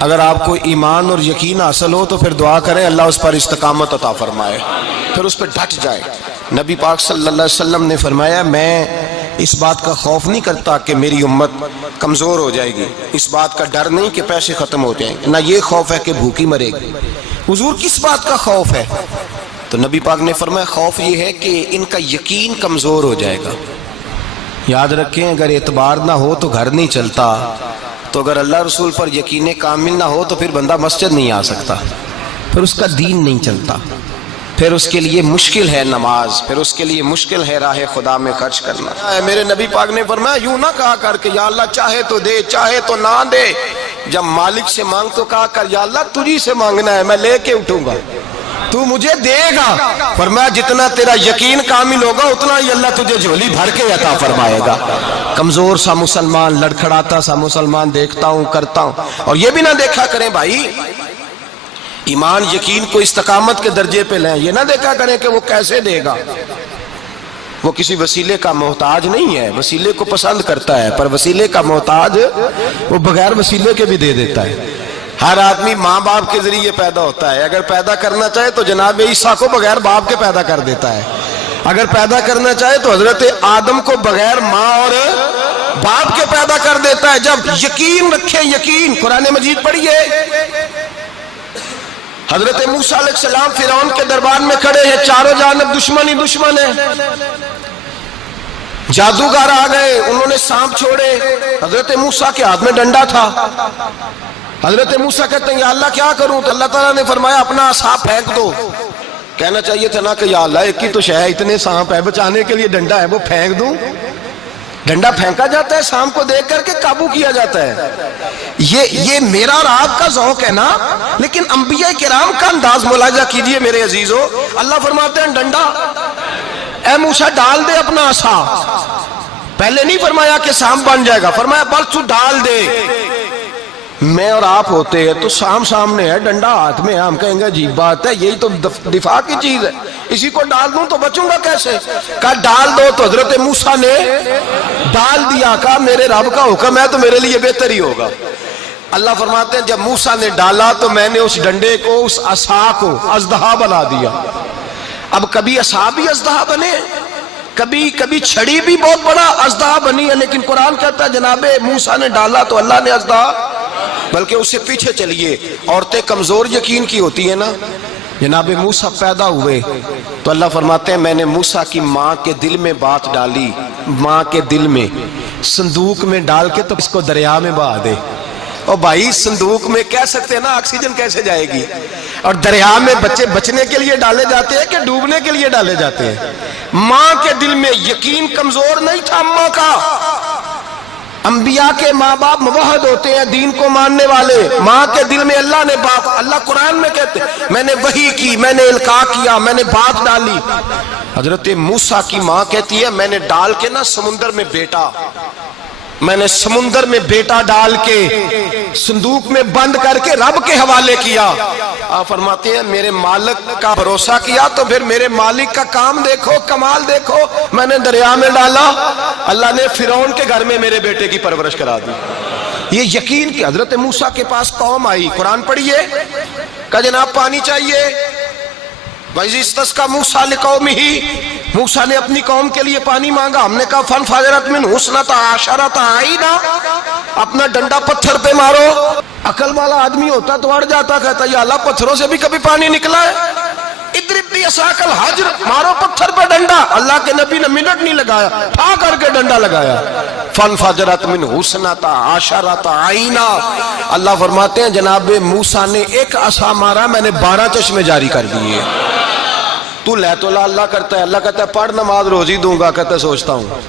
اگر آپ کو ایمان اور یقین حاصل ہو تو پھر دعا کریں اللہ اس پر استقامت عطا فرمائے، پھر اس پر ڈٹ جائے۔ نبی پاک صلی اللہ علیہ وسلم نے فرمایا میں اس بات کا خوف نہیں کرتا کہ میری امت کمزور ہو جائے گی، اس بات کا ڈر نہیں کہ پیسے ختم ہو جائیں گے، نہ یہ خوف ہے کہ بھوکی مرے گی۔ حضور کس بات کا خوف ہے؟ تو نبی پاک نے فرمایا خوف یہ ہے کہ ان کا یقین کمزور ہو جائے گا۔ یاد رکھیں اگر اعتبار نہ ہو تو گھر نہیں چلتا، تو اگر اللہ رسول پر یقین کامل نہ ہو تو پھر بندہ مسجد نہیں آ سکتا، پھر اس کا دین نہیں چلتا، پھر اس کے لیے مشکل ہے نماز، پھر اس کے لیے مشکل ہے راہ خدا میں خرچ کرنا۔ میرے نبی پاک نے فرمایا یوں نہ کہا کر کہ یا اللہ چاہے تو دے چاہے تو نہ دے، جب مالک سے مانگ تو کہا کر یا اللہ تجھی سے مانگنا ہے، میں لے کے اٹھوں گا، تو مجھے دے گا۔ فرمایا جتنا تیرا یقین کامل ہوگا اتنا ہی اللہ تجھے جھولی بھر کے عطا فرمائے گا۔ کمزور سا مسلمان، لڑکھڑاتا سا مسلمان دیکھتا ہوں کرتا ہوں، اور یہ بھی نہ دیکھا کریں بھائی ایمان یقین کو استقامت کے درجے پہ لیں، یہ نہ دیکھا کریں کہ وہ کیسے دے گا، وہ کسی وسیلے کا محتاج نہیں ہے، وسیلے کو پسند کرتا ہے، پر وسیلے کا محتاج وہ بغیر وسیلے کے بھی دے دیتا ہے۔ ہر آدمی ماں باپ کے ذریعے پیدا ہوتا ہے، اگر پیدا کرنا چاہے تو جناب عیسیٰ کو بغیر باپ کے پیدا کر دیتا ہے، اگر پیدا کرنا چاہے تو حضرت آدم کو بغیر ماں اور باپ کے پیدا کر دیتا ہے۔ جب یقین رکھیں، یقین قرآن مجید پڑھیے، حضرت موسیٰ علیہ السلام فرعون کے دربار میں کھڑے ہیں، چاروں جانب دشمن ہی دشمن ہے، جادوگر آ گئے، انہوں نے سانپ چھوڑے، حضرت موسیٰ کے ہاتھ میں ڈنڈا تھا، حضرت موسیٰ کہتے ہیں یا اللہ کیا کروں؟ تو اللہ تعالیٰ نے فرمایا اپنا عصا پھینک دو۔ کہنا چاہیے تھا نا کہ یا اللہ ایک ہی تو شے ہے، اتنے سانپ ہے، بچانے کے لیے ڈنڈا ہے وہ پھینک دوں؟ ڈنڈا پھینکا جاتا ہے، سانپ کو دیکھ کر کے قابو کیا جاتا ہے۔ یہ میرا اور آپ کا ذوق ہے نا، لیکن انبیاء کرام کا انداز ملاحظہ کیجئے میرے عزیزو۔ اللہ فرماتے ہیں ڈنڈا اے موسیٰ ڈال دے اپنا عصا، پہلے نہیں فرمایا کہ سانپ بن جائے گا، فرمایا بس تو ڈال دے۔ میں اور آپ ہوتے ہیں تو سامنے ہے، ڈنڈا ہاتھ میں ہے، ہم کہیں گے عجیب بات ہے، یہی تو دفاع کی چیز ہے، اسی کو ڈال دوں تو بچوں گا کیسے؟ کہا ڈال دو، تو حضرت موسیٰ نے ڈال دیا، کہا میرے رب کا حکم ہے تو میرے لیے بہتر ہی ہوگا۔ اللہ فرماتے ہیں جب موسیٰ نے ڈالا تو میں نے اس ڈنڈے کو، اس عصا کو اژدہا بنا دیا۔ اب کبھی عصا بھی اژدہا بنے، کبھی چھڑی بھی بہت بڑا اژدہا بنی ہے، لیکن قرآن کہتا ہے جناب موسیٰ نے ڈالا تو اللہ نے اژدہا، بلکہ اس سے پیچھے چلیے، عورتیں کمزور یقین کی ہوتی ہیں نا، جناب موسیٰ پیدا ہوئے تو اللہ فرماتے ہیں میں نے موسیٰ کی ماں کے دل میں بات ڈالی، ماں کے دل میں، صندوق میں ڈال کے تو اس کو دریا میں بہا دے۔ اور بھائی صندوق میں کہہ سکتے ہیں نا آکسیجن کیسے جائے گی، اور دریا میں بچے بچنے کے لیے ڈالے جاتے ہیں کہ ڈوبنے کے لیے ڈالے جاتے ہیں؟ ماں کے دل میں یقین کمزور نہیں تھا ماں کا۔ انبیاء کے ماں باپ موحد ہوتے ہیں، دین کو ماننے والے، ماں کے دل میں اللہ نے بات، اللہ قرآن میں کہتے ہیں میں نے وحی کی، میں نے القاء کیا، میں نے بات ڈالی۔ حضرت موسیٰ کی ماں کہتی ہے میں نے ڈال کے نا سمندر میں بیٹا، میں نے سمندر میں بیٹا ڈال کے صندوق میں بند کر کے رب کے حوالے کیا۔ آپ فرماتے ہیں میرے مالک کا بھروسہ کیا تو پھر میرے مالک کا کام دیکھو، کمال دیکھو، میں نے دریا میں ڈالا، اللہ نے فرعون کے گھر میں میرے بیٹے کی پرورش کرا دی۔ یہ یقین کہ حضرت موسیٰ کے پاس قوم آئی، قرآن پڑھیے، کہ جناب پانی چاہیے، وَإِذِ اسْتَسْقَىٰ مُوسَىٰ لِقَوْمِهِ، موسیٰ نے اپنی قوم کے لیے پانی مانگا، ہم نے کہا فَانْفَجَرَتْ مِنْهُ اثْنَتَا عَشَرَةَ عَيْنًا، اپنا ڈنڈا پتھر پہ مارو۔ عقل والا آدمی ہوتا تو اڑ جاتا، کہتا یا اللہ پتھروں سے بھی کبھی پانی نکلا ہے؟ اضرب بعصاک الحجر، مارو پتھر پہ ڈنڈا۔ اللہ کے نبی نے منٹ نہیں لگایا، پھا کر کے ڈنڈا لگایا، فَانْفَجَرَتْ مِنْهُ اثْنَتَا عَشَرَةَ عَيْنًا۔ اللہ فرماتے ہیں جناب موسیٰ نے ایک عصا مارا، میں نے 12 چشمے جاری کر دیے۔ تو لے تو اللہ کرتا ہے، اللہ کہتا ہے پڑھ نماز روزی دوں گا، کہتا ہے سوچتا ہوں۔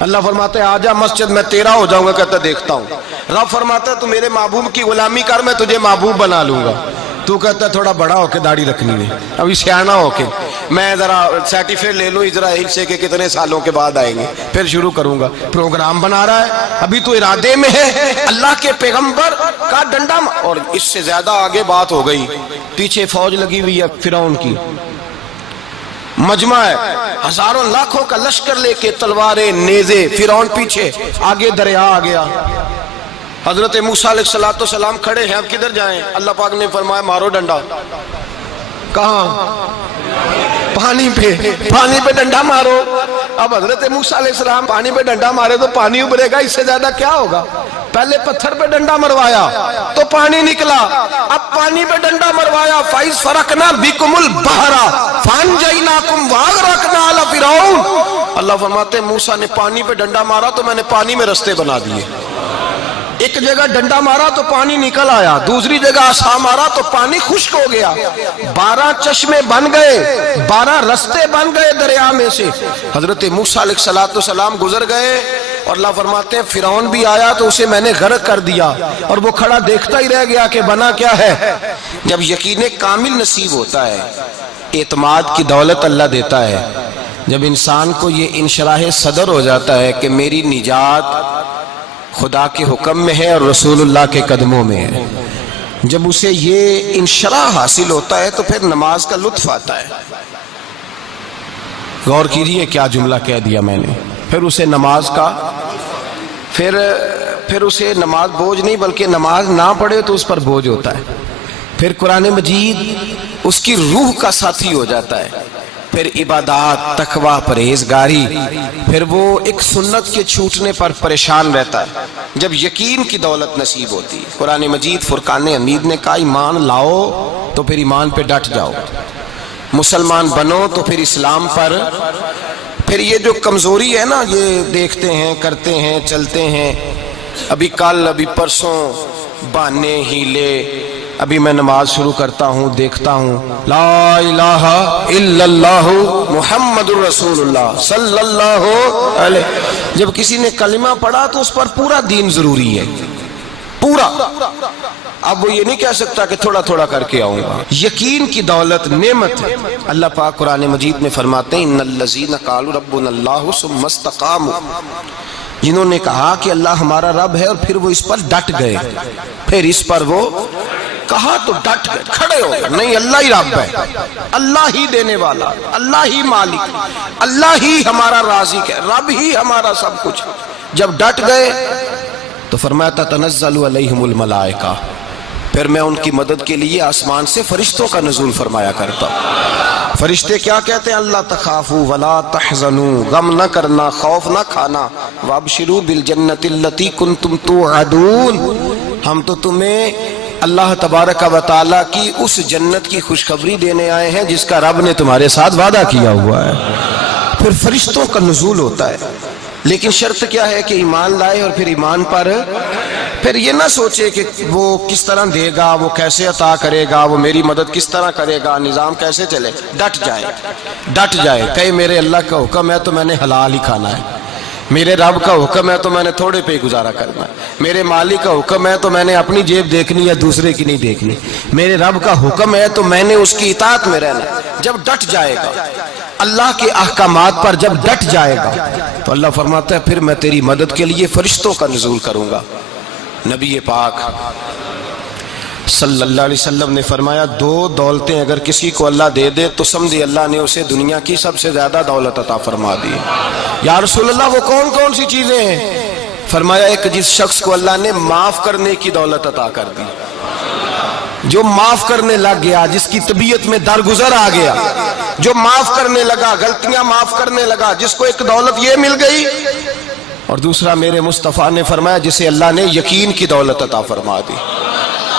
اللہ فرماتا ہے آجا مسجد میں تیرا ہو جاؤں گا، کہتا ہے دیکھتا ہوں۔ رب فرماتا ہے تو میرے محبوب کی غلامی کر، میں تجھے محبوب بنا لوں گا۔ تو کہتا ہے تھوڑا بڑا ہو کے داڑھی رکھنی ہے، ابھی سیانا ہو کے میں ذرا سرٹیفکیٹ لے لوں اسرائیل سے کہ کتنے سالوں کے بعد آئیں گے، پھر شروع کروں گا۔ پروگرام بنا رہا ہے، ابھی تو ارادے میں ہے اللہ کے پیغمبر کا ڈنڈا، اور اس سے زیادہ آگے بات ہو گئی، پیچھے فوج لگی ہوئی ہے فرعون کی، مجمع ہے، ہزاروں لاکھوں کا لشکر لے کے، تلواریں نیزے، فرعون پیچھے، آگے دریا آ گیا۔ حضرت موسیٰ علیہ السلام کھڑے ہیں، اب کدھر جائیں؟ اللہ پاک نے فرمایا مارو ڈنڈا۔ کہاں؟ پانی پہ ڈنڈا مارو۔ اب حضرت موسیٰ علیہ السلام پانی پہ ڈنڈا مارے تو پانی ابھرے گا، اس سے زیادہ کیا ہوگا؟ پہلے پتھر پہ ڈنڈا مروایا تو پانی نکلا، اب پانی پہ ڈنڈا مروایا فَإِذْ فَرَقْنَا بِكُمُ الْبَحْرَ فَأَنْجَيْنَاكُمْ وَأَغْرَقْنَا آلَ فِرْعَوْنَ۔ اللہ فرماتے ہیں موسیٰ نے پانی پہ ڈنڈا مارا تو میں نے پانی میں رستے بنا دیے۔ ایک جگہ ڈنڈا مارا تو پانی نکل آیا، دوسری جگہ عصا مارا تو پانی خشک ہو گیا، 12 چشمے بن گئے، 12 رستے بن گئے دریا میں سے۔ حضرت موسیٰ علیہ السلام گزر گئے اور اللہ فرماتے ہیں فرعون بھی آیا تو اسے میں نے غرق کر دیا، اور وہ کھڑا دیکھتا ہی رہ گیا کہ بنا کیا ہے۔ جب یقین کامل نصیب ہوتا ہے، اعتماد کی دولت اللہ دیتا ہے، جب انسان کو یہ انشراح صدر ہو جاتا ہے کہ میری نجات خدا کے حکم میں ہے اور رسول اللہ کے قدموں میں ہے، جب اسے یہ انشراح حاصل ہوتا ہے تو پھر نماز کا لطف آتا ہے۔ غور کیجئے کیا جملہ کہہ دیا میں نے، پھر اسے نماز کا پھر اسے نماز بوجھ نہیں بلکہ نماز نہ پڑھے تو اس پر بوجھ ہوتا ہے، پھر قرآن مجید اس کی روح کا ساتھی ہو جاتا ہے، پھر عبادات، تقوی، پرہیزگاری، پھر وہ ایک سنت کے چھوٹنے پر پریشان رہتا ہے۔ جب یقین کی دولت نصیب ہوتی ہے، قرآن مجید فرقان حمید نے کہا ایمان لاؤ تو پھر ایمان پہ ڈٹ جاؤ، مسلمان بنو تو پھر اسلام پر، پھر یہ جو کمزوری ہے نا، یہ دیکھتے ہیں، کرتے ہیں، چلتے ہیں، ابھی کل ابھی پرسوں بہانے ہیلے، ابھی میں نماز شروع کرتا ہوں دیکھتا ہوں لا الہ الا اللہ محمد الرسول اللہ صلی اللہ علیہ، جب کسی نے کلمہ پڑھا تو اس پر پورا دین ضروری ہے، پورا۔ اب وہ یہ نہیں کہہ سکتا کہ تھوڑا تھوڑا کر کے آؤں گا۔ یقین کی دولت نعمت ہے۔ اللہ پاک قرآن مجید میں فرماتے ہیں ان الذین قالوا ربنا اللہ ثم استقاموا، جنہوں نے کہا کہ اللہ ہمارا رب ہے اور پھر وہ اس پر ڈٹ گئے، پھر اس پر وہ کہا تو ڈٹ گئے، کھڑے ہو گئے، نہیں اللہ ہی رب ہے، اللہ ہی دینے والا، اللہ ہی مالک، اللہ ہی ہمارا رازق ہے، رب ہی ہمارا سب کچھ۔ جب ڈٹ گئے تو فرمایا تتنزل علیہم الملائکہ، پھر میں ان کی مدد کے لیے آسمان سے فرشتوں کا نزول فرمایا کرتا ہوں۔ فرشتے کیا کہتے ہیں؟ اللہ تخافوا ولا تحزنوا، غم نہ کرنا، خوف نہ کھانا، وابشروا بالجنۃ التی کنتم توعدون، ہم تو تمہیں اللہ تبارک و تعالیٰ کی اس جنت کی خوشخبری دینے آئے ہیں جس کا رب نے تمہارے ساتھ وعدہ کیا ہوا ہے۔ پھر فرشتوں کا نزول ہوتا ہے، لیکن شرط کیا ہے کہ ایمان لائے، اور پھر ایمان پر پھر یہ نہ سوچے کہ وہ کس طرح دے گا، وہ کیسے عطا کرے گا، وہ میری مدد کس طرح کرے گا، نظام کیسے چلے، ڈٹ جائے کہے میرے اللہ کا حکم ہے تو میں نے حلال ہی کھانا ہے، میرے رب کا حکم ہے تو میں نے تھوڑے پہ ہی گزارا کرنا ہے، میرے مالک کا حکم ہے تو میں نے اپنی جیب دیکھنی یا دوسرے کی نہیں دیکھنی، میرے رب کا حکم ہے تو میں نے اس کی اطاعت میں رہنا۔ جب ڈٹ جائے گا اللہ کے احکامات پر، جب ڈٹ جائے گا تو اللہ فرماتا ہے پھر میں تیری مدد کے لیے فرشتوں کا نزول کروں گا۔ نبی پاک صلی اللہ علیہ وسلم نے فرمایا 2 دولتیں اگر کسی کو اللہ دے دے تو سمجھے اللہ نے اسے دنیا کی سب سے زیادہ دولت عطا فرما دی۔ یا رسول اللہ وہ کون کون سی چیزیں ہیں؟ فرمایا ایک جس شخص کو اللہ نے معاف کرنے کی دولت عطا کر دی، جو معاف کرنے لگ گیا، جس کی طبیعت میں درگزر آ گیا، جو معاف کرنے لگا، غلطیاں معاف کرنے لگا، جس کو ایک دولت یہ مل گئی۔ اور دوسرا میرے مصطفیٰ نے فرمایا جسے اللہ نے یقین کی دولت عطا فرما دی،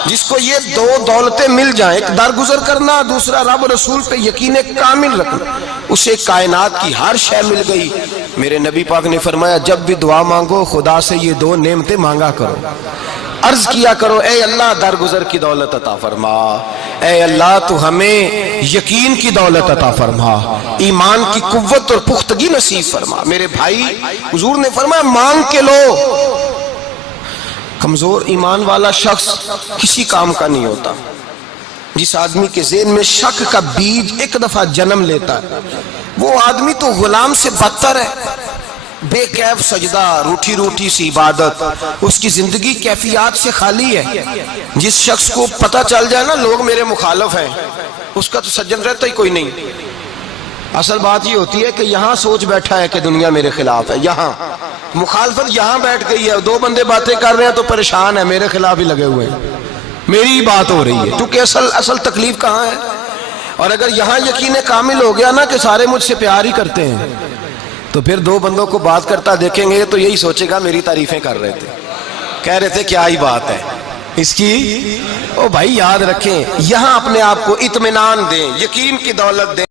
جس کو یہ 2 دولتیں مل جائیں، ایک درگزر کرنا، دوسرا رب رسول پہ یقین کامل رکھنا، اسے کائنات کی ہر شے مل گئی۔ میرے نبی پاک نے فرمایا جب بھی دعا مانگو خدا سے یہ 2 نعمتیں مانگا کرو، عرض کیا کرو اے اللہ درگزر کی دولت عطا فرما، اے اللہ تو ہمیں یقین کی دولت عطا فرما، ایمان کی قوت اور پختگی نصیب فرما۔ میرے بھائی حضور نے فرمایا مانگ کے لو۔ کمزور ایمان والا شخص کسی کام کا نہیں ہوتا۔ جس آدمی کے ذہن میں شک کا بیج ایک دفعہ جنم لیتا ہے وہ آدمی تو غلام سے بدتر ہے۔ بے کیف سجدہ، روٹھی روٹھی سی عبادت، اس کی زندگی کیفیات سے خالی ہے۔ جس شخص کو پتہ چل جائے نا لوگ میرے مخالف ہیں، اس کا تو سجن رہتا ہی کوئی نہیں۔ اصل بات یہ ہوتی ہے کہ یہاں سوچ بیٹھا ہے کہ دنیا میرے خلاف ہے، یہاں مخالفت یہاں بیٹھ گئی ہے، دو بندے باتیں کر رہے ہیں تو پریشان ہے، میرے خلاف ہی لگے ہوئے ہیں، میری ہی بات ہو رہی ہے، کیونکہ اصل تکلیف کہاں ہے؟ اور اگر یہاں یقین کامل ہو گیا نا کہ سارے مجھ سے پیار ہی کرتے ہیں، تو پھر دو بندوں کو بات کرتا دیکھیں گے تو یہی سوچے گا میری تعریفیں کر رہے تھے، کہہ رہے تھے کیا ہی بات ہے اس کی۔ او بھائی یاد رکھیں، یہاں اپنے آپ کو اطمینان دیں، یقین کی دولت دیں۔